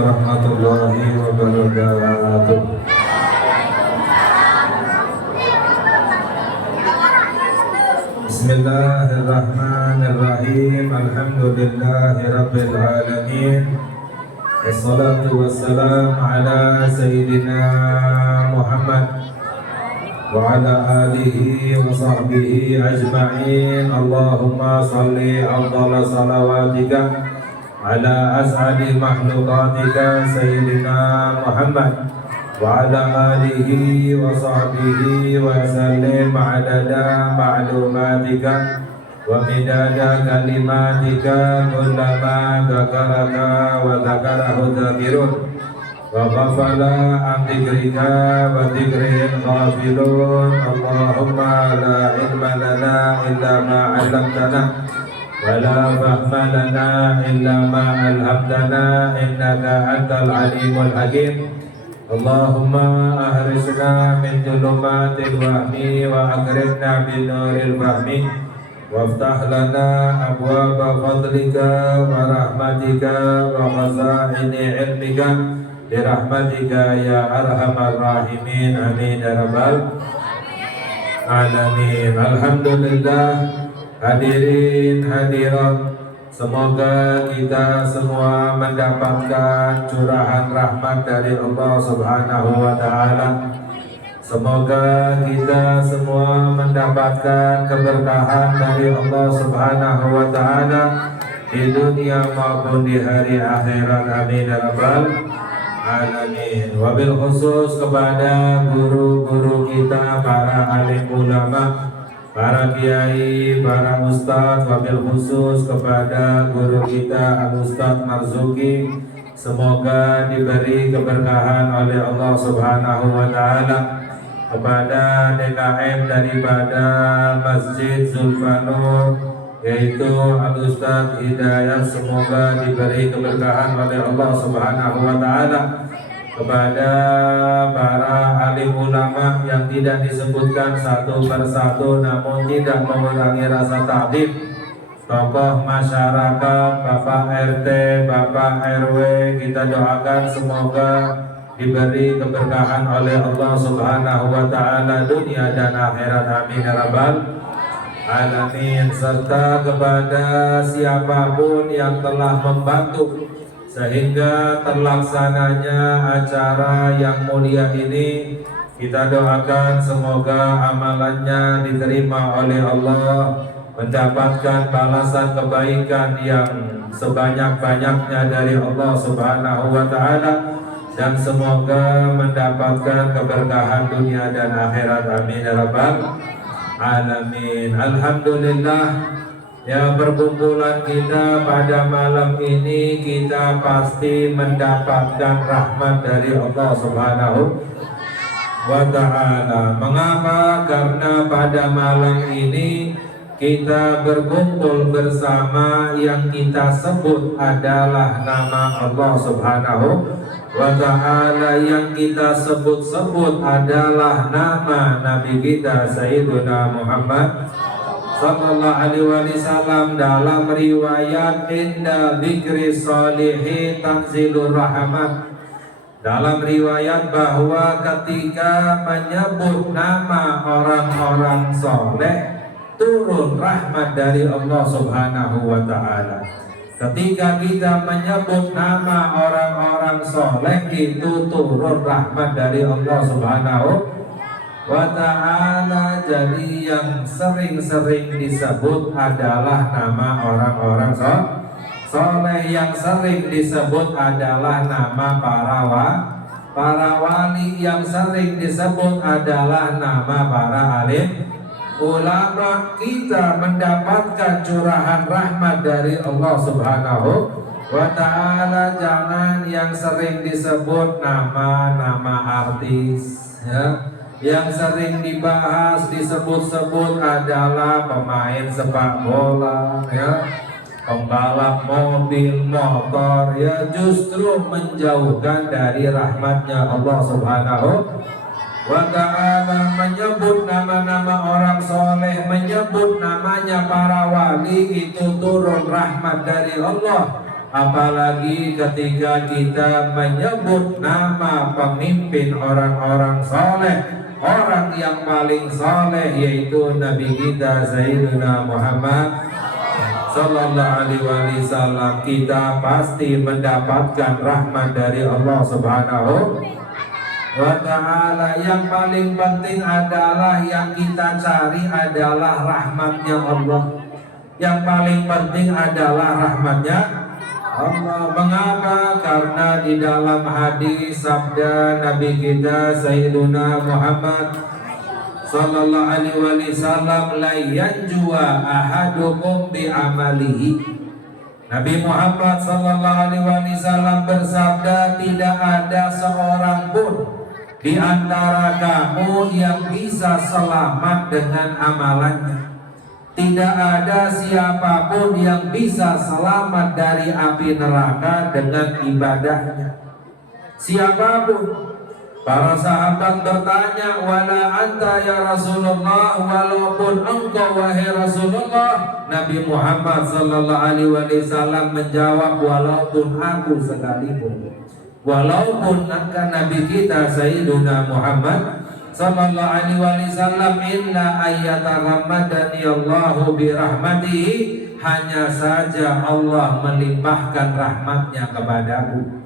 warahmatullahi wabarakatuh. Bismillahirrahmanirrahim. Alhamdulillahi rabbil alamin. Wassalatu wassalamu ala sayyidina Muhammad wa ala alihi wa sahbihi ajma'in. Allahumma salli afdala salawatika ala as'adi makhlukatika sayyidina Muhammad wa ala alihi wa sahbihi wa sallim adada ma'lumatika wa midada kalimatika kullama dzakaraka wa dzakarahu dzakirun wa ghafala an dzikrika wa dzikril ghafilun. Allahumma la ilma lana illa ma 'allamtana wa la fahma lana illa ma 'allamtana innaka antal alimul hakim. Allahumma ahrisna min dhulumatil wahmi wa akrimna bin nuril fahmi waftah lana abwaba fadlika wa rahmatika wa khazaini ilmika birahmatika ya arhamar rahimin. Amin ya rabbal alamin. Alhamdulillah, hadirin hadirat, semoga kita semua mendapatkan curahan rahmat dari Allah Subhanahu wa taala. Semoga kita semua mendapatkan keberkahan dari Allah Subhanahu wa taala di dunia maupun di hari akhirat. Amin ya rabbal alamin. Wabil khusus kepada guru-guru kita, para alim ulama, para kiai, para ustadz. Wabil khusus kepada guru kita Al-Ustadz Marzuki, semoga diberi keberkahan oleh Allah Subhanahu wa taala. Kepada DKM daripada Masjid Zulfanur, yaitu Al-Ustadz Hidayat, semoga diberi keberkahan oleh Allah Subhanahu wa taala. Kepada para alim ulama yang tidak disebutkan satu persatu namun tidak mengurangi rasa takdim, tokoh masyarakat, Bapak RT, Bapak RW, kita doakan semoga diberi keberkahan oleh Allah Subhanahu wa taala dunia dan akhirat. Amin ya rabbal alamin. Serta kepada siapapun yang telah membantu sehingga terlaksananya acara yang mulia ini, kita doakan semoga amalannya diterima oleh Allah, mendapatkan balasan kebaikan yang sebanyak-banyaknya dari Allah Subhanahu wa taala, dan semoga mendapatkan keberkahan dunia dan akhirat. Amin ya rabbal alamin. Alhamdulillah, ya, perkumpulan kita pada malam ini kita pasti mendapatkan rahmat dari Allah Subhanahu wa ta'ala. Mengapa? Karena pada malam ini kita berkumpul bersama, yang kita sebut adalah nama Allah Subhanahu wa ta'ala, yang kita sebut-sebut adalah nama Nabi kita Sayyiduna Muhammad sallallahu alaihi wasallam. Dalam riwayat inda dzikri sholihin tanzilur rahmat, dalam riwayat bahwa ketika menyebut nama orang-orang soleh, turun rahmat dari Allah Subhanahu wa ta'ala. Ketika kita menyebut nama orang-orang soleh, itu turun rahmat dari Allah Subhanahu wa ta'ala. Jadi yang sering-sering disebut adalah nama orang-orang soleh, yang sering disebut adalah nama para wali, yang sering disebut adalah nama para alim ulama. Kita mendapatkan curahan rahmat dari Allah Subhanahu wa ta'ala. Jangan yang sering disebut nama-nama artis, ya. Yang sering dibahas, disebut-sebut adalah pemain sepak bola, ya, pembalap mobil, motor, ya, justru menjauhkan dari rahmatnya Allah Subhanahu wa ta'ala. Menyebut nama-nama orang soleh, menyebut namanya para wali, itu turun rahmat dari Allah. apalagi ketika kita menyebut nama pemimpin orang-orang soleh, orang yang paling soleh, yaitu Nabi kita Sayyidina Muhammad Sallallahu Alaihi Wasallam. Kita pasti mendapatkan rahmat dari Allah Subhanahu wa Ta'ala. Yang paling penting adalah yang kita cari adalah rahmatnya Allah. Yang paling penting adalah rahmatnya Allah. Mengapa? Karena di dalam hadis sabda Nabi kita Sayyiduna Muhammad Sallallahu Alaihi Wasallam, la yanjua ahadukum bi amalihi. Nabi Muhammad Sallallahu Alaihi Wasallam bersabda, tidak ada seorang pun di antara kamu yang bisa selamat dengan amalannya. Tidak ada siapapun yang bisa selamat dari api neraka dengan ibadahnya. Siapapun. Para sahabat bertanya, wala anta ya Rasulullah, walaupun engkau wahai Rasulullah. Nabi Muhammad Sallallahu Alaihi Wasallam menjawab, walaupun aku sekalipun. Walaupun Nabi kita Sayyiduna Muhammad Sallallahu Alaihi Wasallam, illa ayyatarammadani Allahu birahmatihi, hanya saja Allah melimpahkan rahmatnya kepadaku.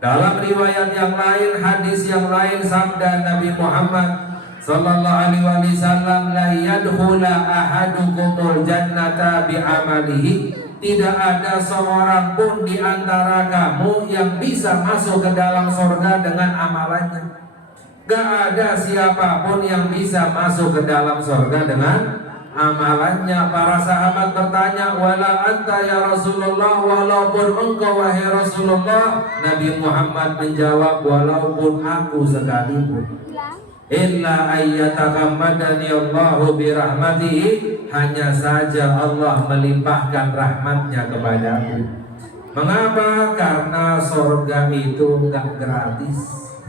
Dalam riwayat yang lain, hadis yang lain, sabda Nabi Muhammad Sallallahu Alaihi Wasallam, la yadkhula ahadukumul jannata bi'amalihi. Tidak ada seorang pun di antara kamu yang bisa masuk ke dalam surga dengan amalannya. Gak ada siapapun yang bisa masuk ke dalam surga dengan amalannya. Para sahabat bertanya, wala anta ya Rasulullah, walaupun engkau wahai Rasulullah. Nabi Muhammad menjawab, walaupun aku sekalipun. Illa ayyatakammadani Allahu birahmatihi, hanya saja Allah melimpahkan rahmatnya kepadaku. Mengapa? Karena surga itu enggak gratis,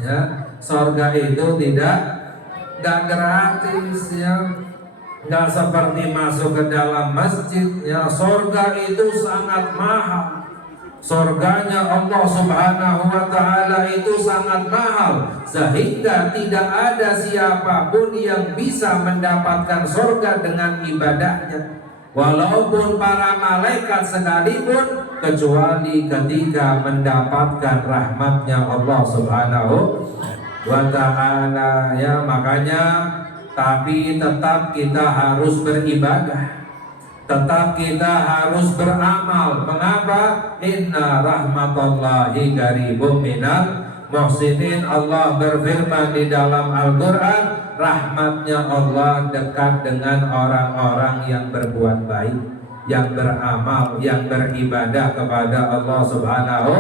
ya. Surga itu tidak gratis, ya. Enggak seperti masuk ke dalam masjid, ya. Surga itu sangat mahal. Surganya Allah Subhanahu wa Ta'ala itu sangat mahal, sehingga tidak ada siapapun yang bisa mendapatkan surga dengan ibadahnya, walaupun para malaikat sekalipun, kecuali ketika mendapatkan rahmatnya Allah Subhanahu wa Ta'ala, ya. Makanya tapi tetap kita harus beribadah, tetap kita harus beramal. Mengapa? Inna rahmatallahi qaribum minal muhsinin. Allah berfirman di dalam Al-Quran, rahmatnya Allah dekat dengan orang-orang yang berbuat baik, yang beramal, yang beribadah kepada Allah Subhanahu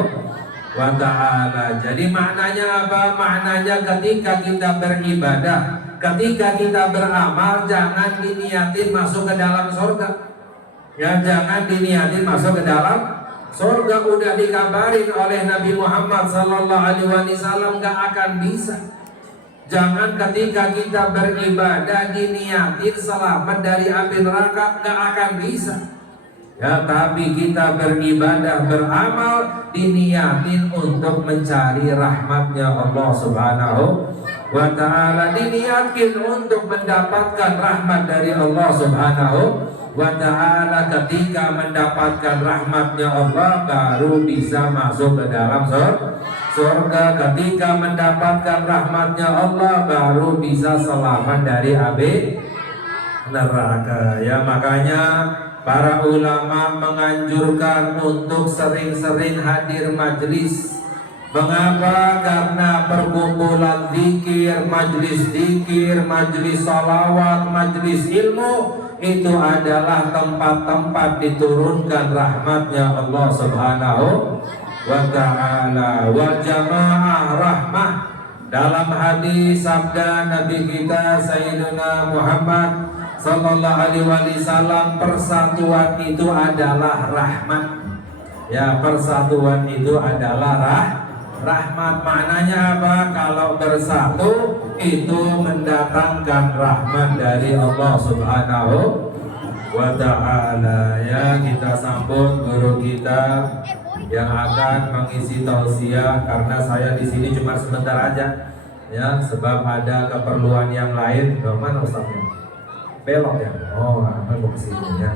wa Ta'ala. Jadi maknanya apa? Maknanya ketika kita beribadah, ketika kita beramal, jangan diniatin masuk ke dalam surga, ya. Jangan diniatin masuk ke dalam surga. Udah dikabarin oleh Nabi Muhammad Sallallahu Alaihi Wasallam, gak akan bisa. Jangan ketika kita beribadah diniatin selamat dari api neraka, gak akan bisa, ya. Tapi kita beribadah, beramal, diniatin untuk mencari rahmatnya Allah Subhanahu wa Ta'ala, diniatkan untuk mendapatkan rahmat dari Allah Subhanahu wa Ta'ala. Ketika mendapatkan rahmatnya Allah, baru bisa masuk ke dalam surga. Ketika mendapatkan rahmatnya Allah, baru bisa selamat dari api neraka, ya. Makanya para ulama menganjurkan untuk sering-sering hadir majlis. Mengapa? Karena perkumpulan zikir, majlis salawat, majlis ilmu, itu adalah tempat-tempat diturunkan rahmatnya Allah Subhanahu wa Ta'ala. Wal jamaah rahmah. Dalam hadis sabda Nabi kita Sayyidina Muhammad Sallallahu Alaihi Wasallam, persatuan itu adalah rahmat, ya. Persatuan itu adalah rahmat. Maknanya apa? Kalau bersatu itu mendatangkan rahmat dari Allah Subhanahu wa Ta'ala, ya. Kita sambut guru kita yang akan mengisi tausiah, karena saya di sini cuma sebentar aja ya, sebab ada keperluan yang lain. Mana Ustaznya? Belok ya? Oh, apa mau kesini ya?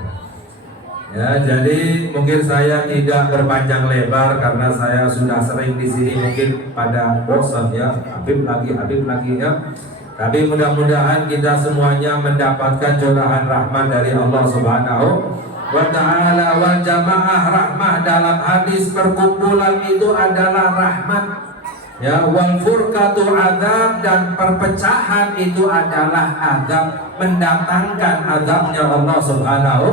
Ya, jadi mungkin saya tidak berpanjang lebar karena saya sudah sering di sini, mungkin pada bosan ya, Habib lagi ya. Tapi mudah-mudahan kita semuanya mendapatkan curahan rahmat dari Allah Subhanahu wa ta'ala. Wal jamaah rahmah, dalam hadis perkumpulan itu adalah rahmat ya. Wal furqatu adab, dan perpecahan itu adalah adab, mendatangkan adabnya Allah Subhanahu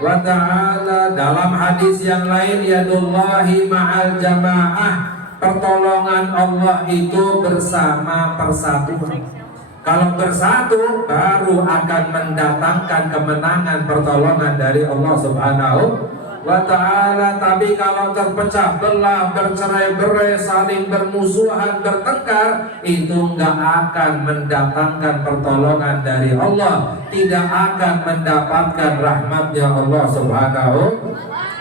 wa ta'ala. Dalam hadis yang lain, yadullahi ma'al jamaah, pertolongan Allah itu bersama persatuan. Kalau bersatu baru akan mendatangkan kemenangan, pertolongan dari Allah Subhanahu wa ta'ala. Tapi kalau terpecah belah, bercerai-berai, saling bermusuhan, bertengkar, itu enggak akan mendatangkan pertolongan dari Allah, tidak akan mendapatkan rahmatnya Allah Subhanahu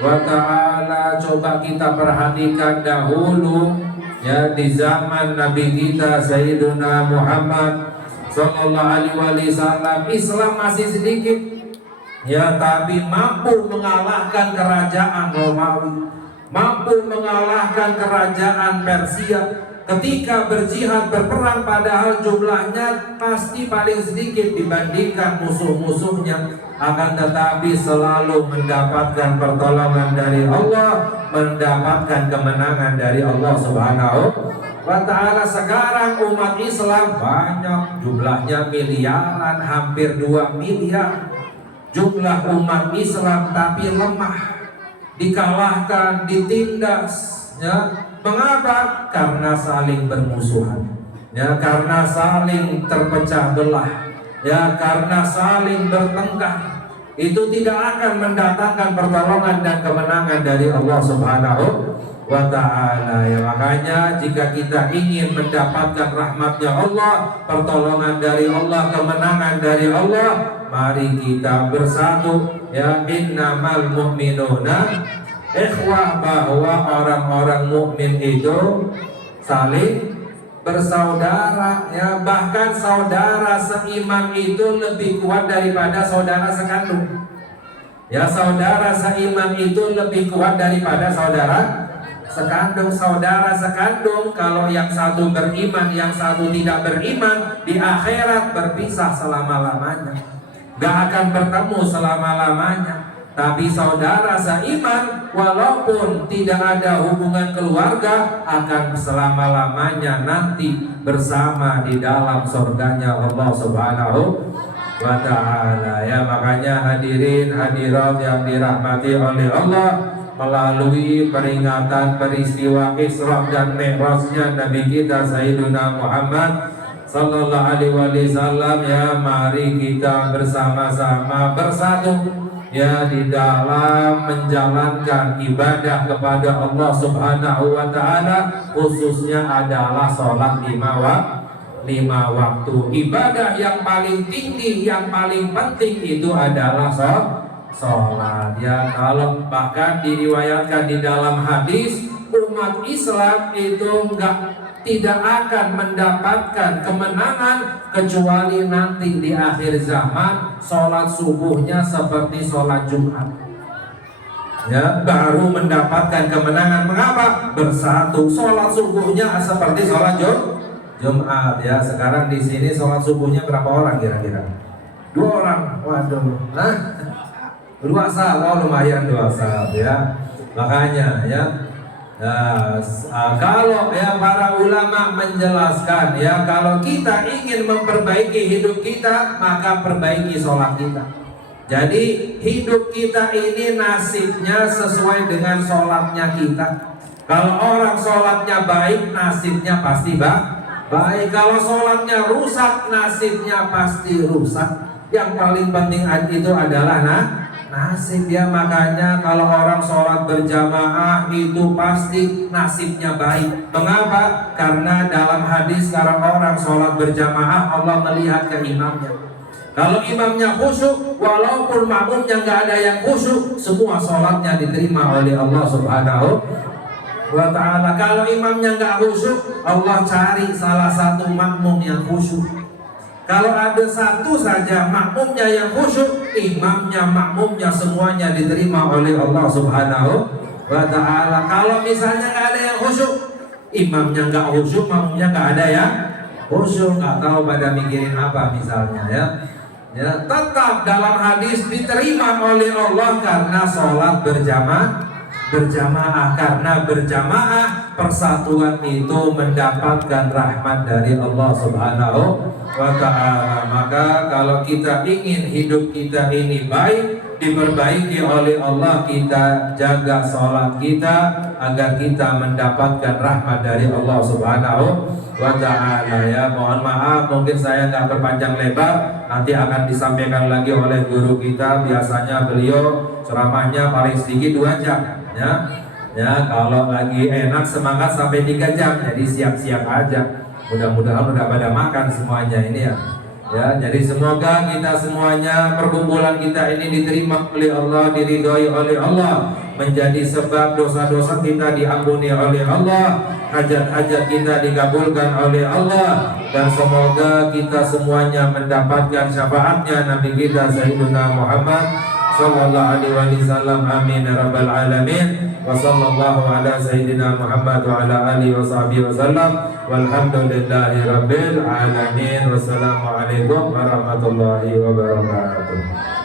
wa ta'ala. Coba kita perhatikan dahulu ya, di zaman Nabi kita Sayyiduna Muhammad Sallallahu alaihi wasallam, Islam masih sedikit ya, tapi mampu mengalahkan kerajaan Romawi, mampu mengalahkan kerajaan Persia ketika berjihad berperang, padahal jumlahnya pasti paling sedikit dibandingkan musuh-musuhnya, akan tetapi selalu mendapatkan pertolongan dari Allah, mendapatkan kemenangan dari Allah Subhanahu wa ta'ala. Sekarang umat Islam banyak, jumlahnya miliaran, hampir 2 miliar jumlah umat Islam, tapi lemah, dikalahkan, ditindas ya. Mengapa? Karena saling bermusuhan ya, karena saling terpecah belah ya, karena saling bertengkar. Itu tidak akan mendatangkan pertolongan dan kemenangan dari Allah Subhanahu wa ta'ala ya. Makanya jika kita ingin mendapatkan rahmatnya Allah, pertolongan dari Allah, kemenangan dari Allah, mari kita bersatu ya. Innamal mu'minuna ikhwah, bahwa orang-orang mukmin itu saling bersaudara ya. Bahkan saudara seiman itu lebih kuat daripada saudara sekandung ya. Saudara seiman itu lebih kuat daripada saudara sekandung. Saudara sekandung, kalau yang satu beriman, yang satu tidak beriman, di akhirat berpisah selama-lamanya, gak akan bertemu selama-lamanya. Tapi saudara seiman, walaupun tidak ada hubungan keluarga, akan selama-lamanya nanti bersama di dalam surganya Allah Subhanahu wa ta'ala ya. Makanya hadirin hadirat yang dirahmati oleh Allah, melalui peringatan peristiwa Isra dan Mi'rajnya Nabi kita Sayyiduna Muhammad Sallallahu alaihi wasallam ya, mari kita bersama-sama bersatu ya di dalam menjalankan ibadah kepada Allah Subhanahu wa ta'ala, khususnya adalah sholat 5 waktu. Ibadah yang paling tinggi, yang paling penting itu adalah sholat ya. Kalau bahkan diriwayatkan di dalam hadis, umat Islam itu tidak akan mendapatkan kemenangan kecuali nanti di akhir zaman sholat subuhnya seperti sholat Jumat ya, baru mendapatkan kemenangan. Mengapa? Bersatu. Sholat subuhnya seperti sholat Jumat ya. Sekarang di sini sholat subuhnya berapa orang kira-kira? 2 orang. Waduh, nah 2 sahab, oh lumayan 2 sahab ya. Makanya ya, kalau ya para ulama menjelaskan ya, kalau kita ingin memperbaiki hidup kita, maka perbaiki sholat kita. Jadi hidup kita ini nasibnya sesuai dengan sholatnya kita. Kalau orang sholatnya baik, nasibnya pasti baik. Kalau sholatnya rusak, nasibnya pasti rusak. Yang paling penting itu adalah nasib ya. Makanya kalau orang sholat berjamaah itu pasti nasibnya baik. Mengapa? Karena dalam hadis, kalau orang sholat berjamaah Allah melihat ke imamnya. Kalau imamnya khusyuk, walaupun makmumnya nggak ada yang khusyuk, semua sholatnya diterima oleh Allah Subhanahu wa ta'ala. Kalau imamnya nggak khusyuk, Allah cari salah satu makmum yang khusyuk. Kalau ada satu saja makmumnya yang khusyuk, imamnya, makmumnya semuanya diterima oleh Allah Subhanahu wa ta'ala. Kalau misalnya nggak ada yang khusyuk, imamnya nggak khusyuk, makmumnya nggak ada ya khusyuk, nggak tahu pada mikirin apa misalnya ya. Ya, tetap dalam hadis diterima oleh Allah karena sholat berjamaah, karena berjamaah persatuan itu mendapatkan rahmat dari Allah Subhanahu wa ta'ala. Maka kalau kita ingin hidup kita ini baik, diperbaiki oleh Allah, kita jaga sholat kita agar kita mendapatkan rahmat dari Allah Subhanahu wa ta'ala ya. Mohon maaf mungkin saya nggak berpanjang lebar, nanti akan disampaikan lagi oleh guru kita. Biasanya beliau ceramahnya paling sedikit 2 jam ya. Ya, kalau lagi enak semangat sampai 3 jam. Jadi siap-siap aja. Mudah-mudahan udah pada makan semuanya ini ya. Ya, jadi semoga kita semuanya, perkumpulan kita ini diterima oleh Allah, diridhoi oleh Allah, menjadi sebab dosa-dosa kita diampuni oleh Allah, hajat-hajat kita dikabulkan oleh Allah, dan semoga kita semuanya mendapatkan syafaatnya Nabi kita Sayyidina Muhammad sallallahu alaihi wasallam. Amin ya rabbal alamin. Wa sallallahu ala sayyidina Muhammad wa ala alihi wa sahbihi wasallam. Walhamdulillahi rabbil alamin. Wassalamualaikum warahmatullahi wabarakatuh.